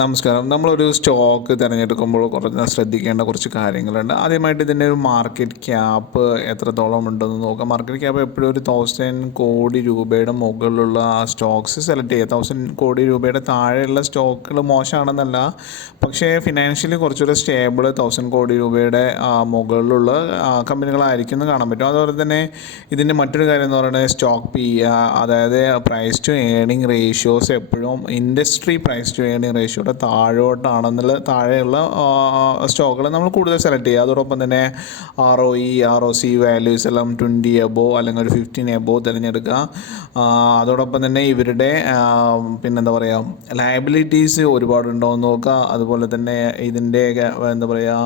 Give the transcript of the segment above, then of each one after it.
നമസ്കാരം. നമ്മളൊരു സ്റ്റോക്ക് തിരഞ്ഞെടുക്കുമ്പോൾ ശ്രദ്ധിക്കേണ്ട കുറച്ച് കാര്യങ്ങളുണ്ട്. ആദ്യമായിട്ട് ഇതിൻ്റെ ഒരു മാർക്കറ്റ് ക്യാപ്പ് എത്രത്തോളം ഉണ്ടെന്ന് നോക്കാം. മാർക്കറ്റ് ക്യാപ്പ് എപ്പോഴും ഒരു 1000 കോടി രൂപയുടെ മുകളിലുള്ള സ്റ്റോക്സ് സെലക്ട് ചെയ്യുക. 1000 കോടി രൂപയുടെ താഴെയുള്ള സ്റ്റോക്കുകൾ മോശമാണെന്നല്ല, പക്ഷേ ഫിനാൻഷ്യലി കുറച്ചുകൂടെ സ്റ്റേബിൾ 1000 കോടി രൂപയുടെ മുകളിലുള്ള കമ്പനികളായിരിക്കും എന്ന് കാണാൻ പറ്റും. അതുപോലെ തന്നെ ഇതിൻ്റെ മറ്റൊരു കാര്യം എന്ന് പറയുന്നത് സ്റ്റോക്ക് പി, അതായത് പ്രൈസ് ടു ഏർണിംഗ് റേഷ്യോസ് എപ്പോഴും ഇൻഡസ്ട്രി പ്രൈസ് ടു ഏർണിംഗ് റേഷ്യോയുടെ താഴെയുള്ള സ്റ്റോക്കുകൾ നമ്മൾ കൂടുതൽ സെലക്ട് ചെയ്യുക. അതോടൊപ്പം തന്നെ ROE, ROC വാല്യൂസ് എല്ലാം 20 എബോ അല്ലെങ്കിൽ ഒരു 15 എബോ തിരഞ്ഞെടുക്കുക. അതോടൊപ്പം തന്നെ ഇവരുടെ പിന്നെന്താ പറയുക, ലയബിലിറ്റീസ് ഒരുപാടുണ്ടോ എന്ന് നോക്കുക. അതുപോലെ തന്നെ ഇതിൻ്റെ എന്താ പറയുക,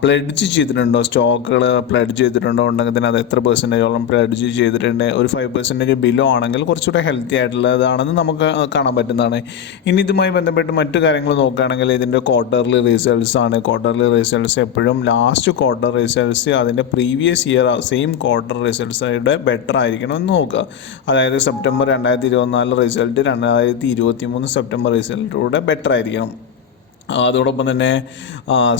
പ്ലെഡ്ജ് ചെയ്തിട്ടുണ്ടോ, സ്റ്റോക്കുകൾ പ്ലെഡ്ജ് ചെയ്തിട്ടുണ്ടോ, ഉണ്ടെങ്കിൽ തന്നെ അത് എത്ര പെർസെൻറ്റേജോളം പ്ലെഡ്ജ് ചെയ്തിട്ടുണ്ട്. ഒരു 5% ബിലോ ആണെങ്കിൽ കുറച്ചുകൂടെ ഹെൽത്തി ആയിട്ടുള്ളതാണെന്ന് നമുക്ക് കാണാൻ പറ്റുന്നതാണ്. ഇനി ഇതുമായി ബന്ധപ്പെട്ട് മറ്റു കാര്യങ്ങൾ നോക്കുകയാണെങ്കിൽ ഇതിൻ്റെ ക്വാർട്ടർലി റിസൾട്ട്സ് ആണ്. ക്വാർട്ടർലി റിസൾട്ട്സ് എപ്പോഴും ലാസ്റ്റ് ക്വാർട്ടർ റിസൾട്ട്സ് അതിൻ്റെ പ്രീവിയസ് ഇയർ സെയിം ക്വാർട്ടർ റിസൾട്ട്സുടെ ബെറ്റർ ആയിരിക്കണം എന്ന് നോക്കുക. അതായത് സെപ്റ്റംബർ 2024 റിസൾട്ട് 2023 സെപ്റ്റംബർ റിസൾട്ടിലൂടെ ബെറ്റർ ആയിരിക്കണം. അതോടൊപ്പം തന്നെ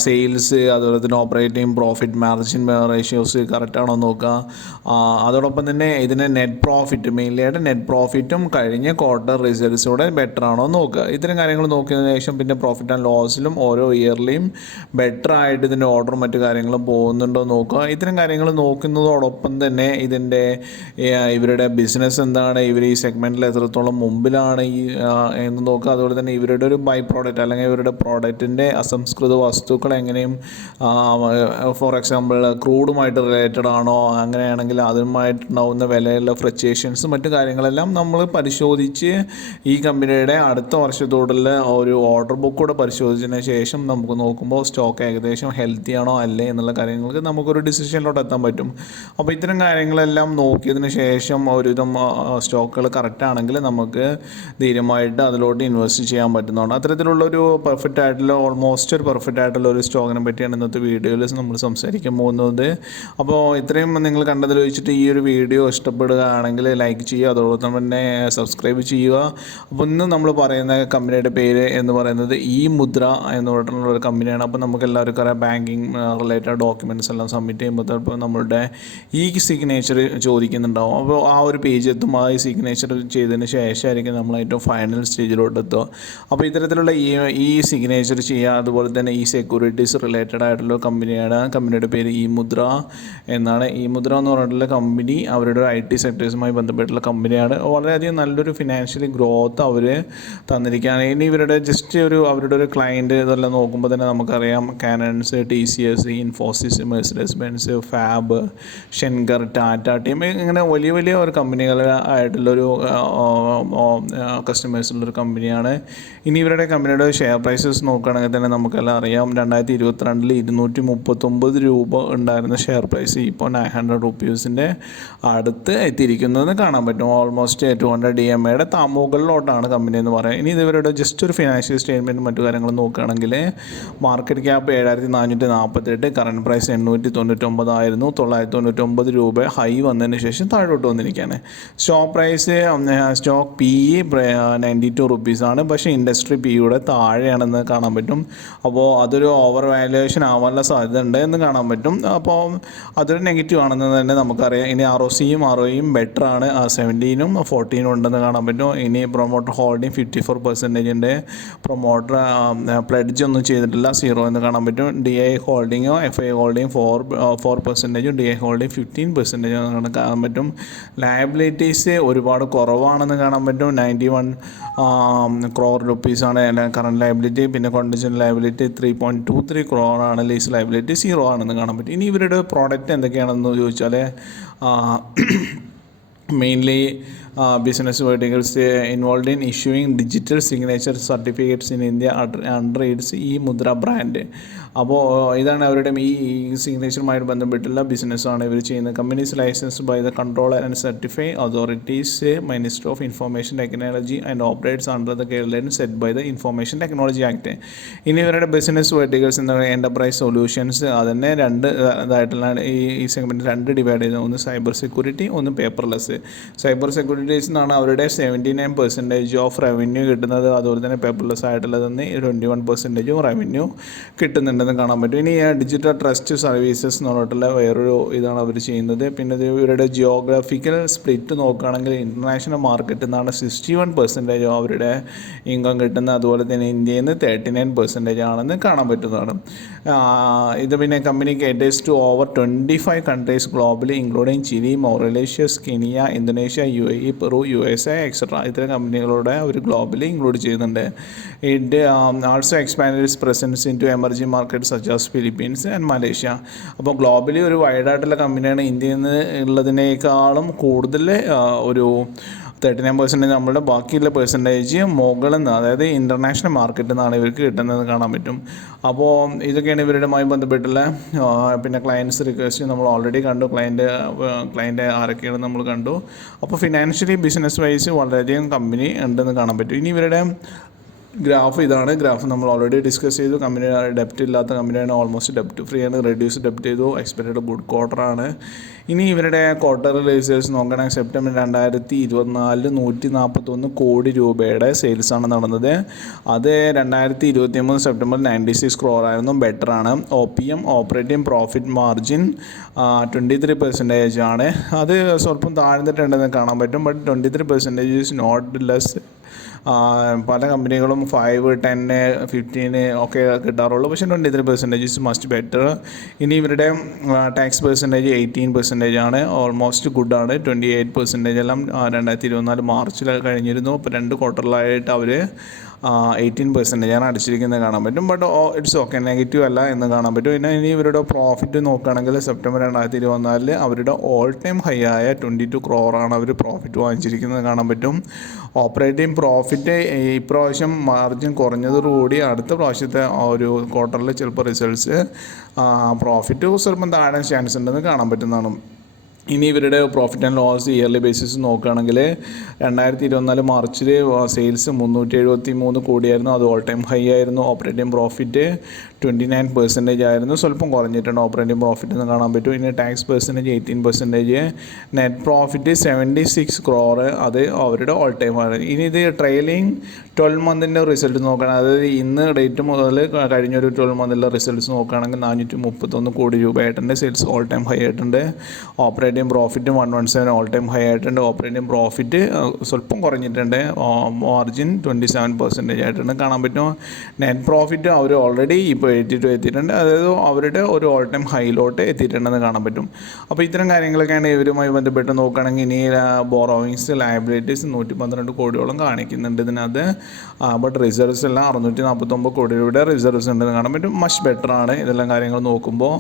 സെയിൽസ്, അതുപോലെ തന്നെ ഓപ്പറേറ്റിംഗ് പ്രോഫിറ്റ് മാർജിൻ റേഷ്യോസ് കറക്റ്റാണോ നോക്കുക. അതോടൊപ്പം തന്നെ ഇതിൻ്റെ നെറ്റ് പ്രോഫിറ്റ്, മെയിൻലിയായിട്ട് നെറ്റ് പ്രോഫിറ്റും കഴിഞ്ഞ ക്വാർട്ടർ റിസൾട്ട്സോടെ ബെറ്റർ ആണോ നോക്കുക. ഇത്തരം കാര്യങ്ങൾ നോക്കിയതിന് ശേഷം പിന്നെ പ്രോഫിറ്റ് ആൻഡ് ലോസിലും ഓരോ ഇയർലിയും ബെറ്റർ ആയിട്ട് ഇതിൻ്റെ ഓർഡറും മറ്റു കാര്യങ്ങളും പോകുന്നുണ്ടോ നോക്കുക. ഇത്തരം കാര്യങ്ങൾ നോക്കുന്നതോടൊപ്പം തന്നെ ഇതിൻ്റെ ഇവരുടെ ബിസിനസ് എന്താണ്, ഇവർ ഈ സെഗ്മെൻറ്റിൽ എത്രത്തോളം മുമ്പിലാണ് എന്ന് നോക്കുക. അതുപോലെ തന്നെ ഇവരുടെ ഒരു ബൈ പ്രോഡക്റ്റ് അല്ലെങ്കിൽ ഇവരുടെ പ്രോഡക്റ്റിൻ്റെ അസംസ്കൃത വസ്തുക്കൾ എങ്ങനെയും, ഫോർ എക്സാമ്പിൾ ക്രൂഡുമായിട്ട് റിലേറ്റഡ് ആണോ, അങ്ങനെയാണെങ്കിൽ അതുമായിട്ടുണ്ടാവുന്ന വിലയുള്ള ഫ്ലക്ച്വേഷൻസ് മറ്റു കാര്യങ്ങളെല്ലാം നമ്മൾ പരിശോധിച്ച് ഈ കമ്പനിയുടെ അടുത്ത വർഷത്തോടുള്ള ഒരു ഓർഡർ ബുക്ക് കൂടെ പരിശോധിച്ചതിന് ശേഷം നമുക്ക് നോക്കുമ്പോൾ സ്റ്റോക്ക് ഏകദേശം ഹെൽത്തി ആണോ അല്ലേ എന്നുള്ള കാര്യങ്ങൾക്ക് നമുക്കൊരു ഡിസിഷനിലോട്ട് എത്താൻ പറ്റും. അപ്പോൾ ഇത്തരം കാര്യങ്ങളെല്ലാം നോക്കിയതിന് ശേഷം ഒരുവിധം സ്റ്റോക്കുകൾ കറക്റ്റാണെങ്കിൽ നമുക്ക് ധീരമായിട്ട് അതിലോട്ട് ഇൻവെസ്റ്റ് ചെയ്യാൻ പറ്റുന്നതാണ്. അത്തരത്തിലുള്ളൊരു പെർഫെക്റ്റ് ആയിട്ടുള്ള, ഓൾമോസ്റ്റ് ഒരു പെർഫെക്റ്റ് ആയിട്ടുള്ള ഒരു സ്റ്റോക്കിനെ പറ്റിയാണ് ഇന്നത്തെ വീഡിയോയിൽ നമ്മൾ സംസാരിക്കാൻ പോകുന്നത്. അപ്പോൾ ഇത്രയും നിങ്ങൾ കണ്ടതിൽ വെച്ചിട്ട് ഈ ഒരു വീഡിയോ ഇഷ്ടപ്പെടുകയാണെങ്കിൽ ലൈക്ക് ചെയ്യുക, അതോടൊപ്പം തന്നെ സബ്സ്ക്രൈബ് ചെയ്യുക. അപ്പോൾ ഇന്ന് നമ്മൾ പറയുന്ന കമ്പനിയുടെ പേര് എന്ന് പറയുന്നത് ഈ മുദ്ര എന്ന് പറഞ്ഞിട്ടുള്ള ഒരു കമ്പനിയാണ്. അപ്പോൾ നമുക്ക് എല്ലാവർക്കും അറിയാം, ബാങ്കിങ് റിലേറ്റഡ് ഡോക്യുമെൻറ്റ്സ് എല്ലാം സബ്മിറ്റ് ചെയ്യുമ്പോൾ ഇപ്പോൾ നമ്മളുടെ ഈ സിഗ്നേച്ചർ ചോദിക്കുന്നുണ്ടാവും. അപ്പോൾ ആ ഒരു പേജ് എത്തും. ആ സിഗ്നേച്ചർ ചെയ്തതിന് ശേഷമായിരിക്കും നമ്മൾ ഏറ്റവും ഫൈനൽ സ്റ്റേജിലോട്ട് എത്തുക. അപ്പോൾ ഇത്തരത്തിലുള്ള ഈ സിഗ്നേച്ചർ ചെയ്യുക. അതുപോലെ തന്നെ ഈ സെക്യൂരിറ്റീസ് റിലേറ്റഡ് ആയിട്ടുള്ള കമ്പനിയാണ്. കമ്പനിയുടെ പേര് ഈ മുദ്ര എന്നാണ്. ഈ മുദ്ര എന്ന് പറഞ്ഞിട്ടുള്ള കമ്പനി അവരുടെ IT സെക്ടേഴ്സുമായി ബന്ധപ്പെട്ടുള്ള കമ്പനിയാണ്. വളരെയധികം നല്ലൊരു ഫിനാൻഷ്യലി ഗ്രോത്ത് അവർ തന്നിരിക്കുകയാണ്. ഇനി ഇവരുടെ ജസ്റ്റ് അവരുടെ ഒരു ക്ലയൻറ്റ് ഇതെല്ലാം നോക്കുമ്പോൾ തന്നെ നമുക്കറിയാം, കാനൺസ്, TCS, ഇൻഫോസിസ്, മെഴ്സിഡസ് ബെൻസ്, ഫാബ്, ഷെൻഗർ, ടാറ്റ ടീം, ഇങ്ങനെ വലിയ വലിയ ഒരു കമ്പനികളായിട്ടുള്ളൊരു കസ്റ്റമേഴ്സുള്ളൊരു കമ്പനിയാണ്. ഇനി ഇവരുടെ കമ്പനിയുടെ ഷെയർ പ്രൈസസ് നോക്കുകയാണെങ്കിൽ തന്നെ നമുക്കെല്ലാം അറിയാം, 2022 239 രൂപ ഉണ്ടായിരുന്ന ഷെയർ പ്രൈസ് ഇപ്പോൾ 900 റുപ്പീസിൻ്റെ അടുത്ത് എത്തിയിരിക്കുന്നതെന്ന് കാണാൻ പറ്റും. ഓൾമോസ്റ്റ് 200 DMAയുടെ മുകളിലോട്ടാണ് കമ്പനി എന്ന് പറയാം. ഇനി ഇവരുടെ ജസ്റ്റ് ഒരു ഫിനാൻഷ്യൽ സ്റ്റേറ്റ്മെൻറ്റ് മറ്റു കാര്യങ്ങൾ നോക്കുകയാണെങ്കിൽ മാർക്കറ്റ് ക്യാപ്പ് 7448, കറണ്ട് പ്രൈസ് 899 ആയിരുന്നു. 999 രൂപ ഹൈ വന്നതിന് ശേഷം താഴോട്ട് വന്നിരിക്കുകയാണ്. സ്റ്റോക്ക് PE 92 റുപ്പീസാണ്, പക്ഷേ ഇൻഡസ്ട്രി PEയുടെ താഴെയാണെന്ന് കാണാൻ പറ്റും. അപ്പോൾ അതൊരു ഓവർ വാല്യുവേഷൻ ആവാനുള്ള സാധ്യത ഉണ്ട് എന്ന് കാണാൻ പറ്റും. അപ്പോൾ അതൊരു നെഗറ്റീവ് ആണെന്ന് തന്നെ നമുക്കറിയാം. ഇനി ROCയും ROEയും ബെറ്റർ ആണ്. 17ഉം 14ഉം ഉണ്ടെന്ന് കാണാൻ പറ്റും. ഇനി പ്രൊമോട്ടർ ഹോൾഡിംഗ് 54% പ്രൊമോട്ടർ പ്ലെഡ്ജ് ഒന്നും ചെയ്തിട്ടില്ല, 0 എന്ന് കാണാൻ പറ്റും. DI ഹോൾഡിങ്ങോ FI holding 4%, DI holding 15% കാണാൻ പറ്റും. ലയബിലിറ്റീസ് ഒരുപാട് കുറവാണെന്ന് കാണാൻ പറ്റും. 91 crore റുപ്പീസാണ് കറണ്ട് ലയബിലിറ്റി. പിന്നെ കോണ്ടിൻജന്റ് ലയബിലിറ്റി 3.23 crore ആണ്. ലീസ് ലയബിലിറ്റി 0 ആണെന്ന് കാണാൻ പറ്റും. ഇനി ഇവരുടെ പ്രോഡക്റ്റ് എന്തൊക്കെയാണെന്ന് ചോദിച്ചാൽ mainly business verticals involved in issuing digital signature certificates in India under its e-Mudra brand. അപ്പോൾ ഇതാണ് അവരുടെ ഈ സിഗ്നേച്ചറുമായിട്ട് ബന്ധപ്പെട്ടുള്ള ബിസിനസ്സാണ് ഇവർ ചെയ്യുന്നത്. Companies licensed by the controller and certify authorities, ministry of information technology and operates under the guideline set by the information technology act. ഇനി ഇവരുടെ ബിസിനസ് വെർട്ടിക്കൽസ് എന്ന് പറയുന്നത് എൻ്റർപ്രൈസ് സൊല്യൂഷൻസ്, അതന്നെ രണ്ട് ഇതായിട്ടുള്ള ഈ സെഗ്മെൻറ്റ് രണ്ട് ഡിവൈഡ് ചെയ്തത്. ഒന്ന് സൈബർ സെക്യൂരിറ്റി, ഒന്ന് പേപ്പർലെസ്. സൈബർ സെക്യൂരിറ്റി സബ്സിഡിയറീസിൽ നിന്നാണ് അവരുടെ 79% ഓഫ് റവന്യൂ കിട്ടുന്നത്. അതുപോലെ തന്നെ പേപ്പർലെസ് ആയിട്ടുള്ളതെന്ന് 21% റവന്യൂ കിട്ടുന്നുണ്ടെന്ന് കാണാൻ പറ്റും. ഇനി ഡിജിറ്റൽ ട്രസ്റ്റ് സർവീസസ് എന്ന് പറഞ്ഞിട്ടുള്ള വേറൊരു ഇതാണ് അവർ ചെയ്യുന്നത്. പിന്നെ ഇവരുടെ ജിയോഗ്രാഫിക്കൽ സ്പ്ലിറ്റ് നോക്കുകയാണെങ്കിൽ ഇൻ്റർനാഷണൽ മാർക്കറ്റിൽ നിന്നാണ് 61% അവരുടെ ഇൻകം കിട്ടുന്നത്. അതുപോലെ തന്നെ ഇന്ത്യയിൽ നിന്ന് 39% ആണെന്ന് കാണാൻ പറ്റുന്നതാണ്. ഇത് പിന്നെ company caters to over 25 countries globally including Chile, Mauritius, Kenya, Indonesia, UAE, Peru, USA etcetera. ഇത്തരം കമ്പനികളുടെ അവർ ഗ്ലോബലി ഇൻക്ലൂഡ് ചെയ്യുന്നുണ്ട്. It also expand its presence into emerging market such as Philippines and Malaysia. അപ്പോൾ globally ഒരു വൈഡായിട്ടുള്ള കമ്പനിയാണ്. ഇന്ത്യയിൽ നിന്ന് ഉള്ളതിനേക്കാളും കൂടുതൽ ഒരു 39% നമ്മളുടെ ബാക്കിയുള്ള പെർസെൻറ്റേജ് മുകളിൽ നിന്ന്, അതായത് ഇൻ്റർനാഷണൽ മാർക്കറ്റിൽ നിന്നാണ് ഇവർക്ക് കിട്ടുന്നത് കാണാൻ പറ്റും. അപ്പോൾ ഇതൊക്കെയാണ് ഇവരുമായി ബന്ധപ്പെട്ടുള്ള പിന്നെ ക്ലയൻറ്റ്സ് റിക്വസ്റ്റ് നമ്മൾ ഓൾറെഡി കണ്ടു. ക്ലയൻറ്റ് ആരൊക്കെയാണെന്ന് നമ്മൾ കണ്ടു. അപ്പോൾ ഫിനാൻഷ്യലി ബിസിനസ് വൈസ് വളരെയധികം കമ്പനി ഉണ്ടെന്ന് കാണാൻ പറ്റും. ഇനി ഇവരുടെ ഗ്രാഫ് ഇതാണ്. ഗ്രാഫ് നമ്മൾ ഓൾറെഡി ഡിസ്കസ് ചെയ്തു. കമ്പനി ഡെപ്റ്റ് ഇല്ലാത്ത കമ്പനിയാണ്, ഓൾമോസ്റ്റ് ഡെപ്റ്റ് ഫ്രീ ആണ്, റെഡ്യൂസ് ഡെപ്റ്റ് ചെയ്തു, എക്സ്പെക്റ്റഡ് ഗുഡ് ക്വാർട്ടറാണ്. ഇനി ഇവരുടെ ക്വാർട്ടർ റിസൾട്ട്സ് നോക്കുകയാണെങ്കിൽ സെപ്റ്റംബർ 2024 141 കോടി രൂപയുടെ സെയിൽസാണ് നടന്നത്. അത് 2023 സെപ്റ്റംബർ 96 crore ആയിരുന്നു, ബെറ്ററാണ്. OPM ഓപ്പറേറ്റിംഗ് പ്രോഫിറ്റ് മാർജിൻ 23% ആണ്. അത് സ്വല്പം താഴ്ന്നിട്ടുണ്ടെന്ന് കാണാൻ പറ്റും. But 23% is not less. പല കമ്പനികളും 5, 10, 15 ഒക്കെ കിട്ടാറുള്ളൂ. പക്ഷേ 23% ഈസ് മസ്റ്റ് ബെറ്റർ. ഇനി ഇവരുടെ ടാക്സ് പെർസെൻറ്റേജ് 18% ആണ്, ഓൾമോസ്റ്റ് ഗുഡാണ്. 28% എല്ലാം 2024 മാർച്ചിൽ കഴിഞ്ഞിരുന്നു. ഇപ്പോൾ 2 ക്വാർട്ടറിലായിട്ട് അവർ 18% ആണ് അടിച്ചിരിക്കുന്നത് കാണാൻ പറ്റും. ബട്ട് ഇറ്റ്സ് ഓക്കെ, നെഗറ്റീവ് അല്ല എന്ന് കാണാൻ പറ്റും. പിന്നെ ഇനി ഇവരുടെ പ്രോഫിറ്റ് നോക്കുകയാണെങ്കിൽ സെപ്റ്റംബർ 2024 അവരുടെ ഓൾ ടൈം ഹൈ ആയ 22 crore ആണ് അവർ പ്രോഫിറ്റ് വാങ്ങിച്ചിരിക്കുന്നത് കാണാൻ പറ്റും. ഓപ്പറേറ്റിംഗ് പ്രോഫിറ്റ് ഇപ്രാവശ്യം മാർജിൻ കുറഞ്ഞതോടുകൂടി അടുത്ത പ്രാവശ്യത്തെ ഒരു ക്വാർട്ടറിൽ ചിലപ്പോൾ റിസൾട്ട്സ് പ്രോഫിറ്റ് സ്വല്പം താഴാൻ ചാൻസ് ഉണ്ടെന്ന് കാണാൻ പറ്റുന്നതാണ്. ഇനി ഇവരുടെ profit and loss yearly basis നോക്കുകയാണെങ്കിൽ 2024 മാർച്ചിൽ സെയിൽസ് 373 കോടിയായിരുന്നു. അത് ഓൾ ടൈം ഹൈ ആയിരുന്നു. ഓപ്പറേറ്റിംഗ് പ്രോഫിറ്റ് 29% ആയിരുന്നു, സ്വല്പം കുറഞ്ഞിട്ടുണ്ട് ഓപ്പറേറ്റിംഗ് പ്രോഫിറ്റ് എന്ന് കാണാൻ പറ്റും. ഇനി tax percentage 18%, net profit 76 crore, അത് അവരുടെ ഓൾ ടൈം ആണ്. ഇനി ഇത് ട്രെയിലിംഗ് 12 മന്തിൻ്റെ റിസൾട്ട് നോക്കുകയാണെങ്കിൽ, അതായത് ഇന്ന് ഡേറ്റ് മുതൽ കഴിഞ്ഞൊരു 12 മന്തിലെ റിസൾട്ട്സ് നോക്കുകയാണെങ്കിൽ 431 കോടി രൂപയായിട്ടുണ്ട്. സെയിൽസ് ഓൾ ടൈം ഹൈ ആയിട്ടുണ്ട്. Operating profit 117 all time high ആയിട്ടുണ്ട്. ഓപ്പറേറ്റിംഗ് പ്രോഫിറ്റ് സ്വല്പം കുറഞ്ഞിട്ടുണ്ട്, മാർജിൻ 27% ആയിട്ടുണ്ട് കാണാൻ പറ്റും. നെറ്റ് പ്രോഫിറ്റ് അവർ ഓൾറെഡി ഇപ്പോൾ 82 എത്തിയിട്ടുണ്ട്, അതായത് അവരുടെ ഒരു ഓൾ ടൈം ഹൈയിലോട്ട് എത്തിയിട്ടുണ്ടെന്ന് കാണാൻ പറ്റും. അപ്പോൾ ഇത്തരം കാര്യങ്ങളൊക്കെയാണ് ഇവരുമായി ബന്ധപ്പെട്ട് നോക്കുകയാണെങ്കിൽ. ഇനി ബോറോവിങ്സ് ലയബിലിറ്റീസ് 112 കോടിയോളം കാണിക്കുന്നുണ്ട് ഇതിനകത്ത്. ബട്ട് റിസർവ്സ് എല്ലാം 649 കോടി രൂപയുടെ റിസർവ്സ് ഉണ്ടെന്ന് കാണാൻ പറ്റും. മച്ച് ബെറ്ററാണ് ഇതെല്ലാം കാര്യങ്ങൾ നോക്കുമ്പോൾ.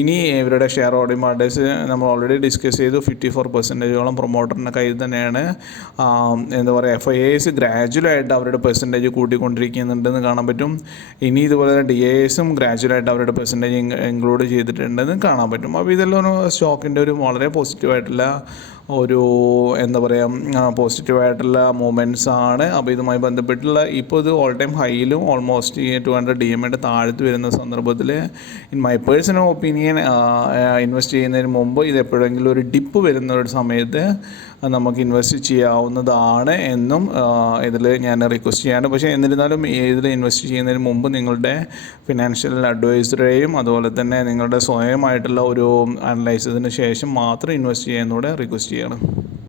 ഇനി ഇവരുടെ ഷെയർ ഹോൾഡിംഗ് മാർഡേഴ്സ് നമ്മൾ ഓൾറെഡി ഡിസ്കസ് ചെയ്തു. 54% പ്രൊമോട്ടറിൻ്റെ കയ്യിൽ തന്നെയാണ്. എന്താ പറയുക, FIAs ഗ്രാജുവലായിട്ട് അവരുടെ പെർസെൻറ്റേജ് കൂട്ടിക്കൊണ്ടിരിക്കുന്നുണ്ടെന്ന് കാണാൻ പറ്റും. ഇനി ഇതുപോലെ തന്നെ DIAസും ഗ്രാജുവലായിട്ട് അവരുടെ പെർസെൻറ്റേജ് ഇൻക്ലൂഡ് ചെയ്തിട്ടുണ്ടെന്ന് കാണാൻ പറ്റും. അപ്പോൾ ഇതെല്ലാം ഒരു സ്റ്റോക്കിൻ്റെ ഒരു വളരെ പോസിറ്റീവായിട്ടുള്ള ഒരു എന്താ പറയുക പോസിറ്റീവായിട്ടുള്ള മൂമെൻറ്റ്സ് ആണ്. അപ്പോൾ ഇതുമായി ബന്ധപ്പെട്ടുള്ള ഇപ്പോൾ ഇത് ഓൾ ടൈം ഹൈയിലും ഓൾമോസ്റ്റ് 200 DMAയുടെ താഴത്ത് വരുന്ന സന്ദർഭത്തിൽ in my personal opinion invest ചെയ്യുന്നതിന് മുമ്പ് ഇത് എപ്പോഴെങ്കിലും ഒരു ഡിപ്പ് വരുന്ന ഒരു സമയത്ത് നമുക്ക് ഇൻവെസ്റ്റ് ചെയ്യാവുന്നതാണ് എന്നും ഇതിൽ ഞാൻ റിക്വസ്റ്റ് ചെയ്യാണ്. പക്ഷേ എന്നിരുന്നാലും ഇതിൽ ഇൻവെസ്റ്റ് ചെയ്യുന്നതിന് മുമ്പ് നിങ്ങളുടെ ഫിനാൻഷ്യൽ അഡ്വൈസറെയും അതുപോലെ തന്നെ നിങ്ങളുടെ സ്വയമായിട്ടുള്ള ഒരു അനലൈസിന് ശേഷം മാത്രം ഇൻവെസ്റ്റ് ചെയ്യാനൂടെ റിക്വസ്റ്റ് ചെയ്യണം.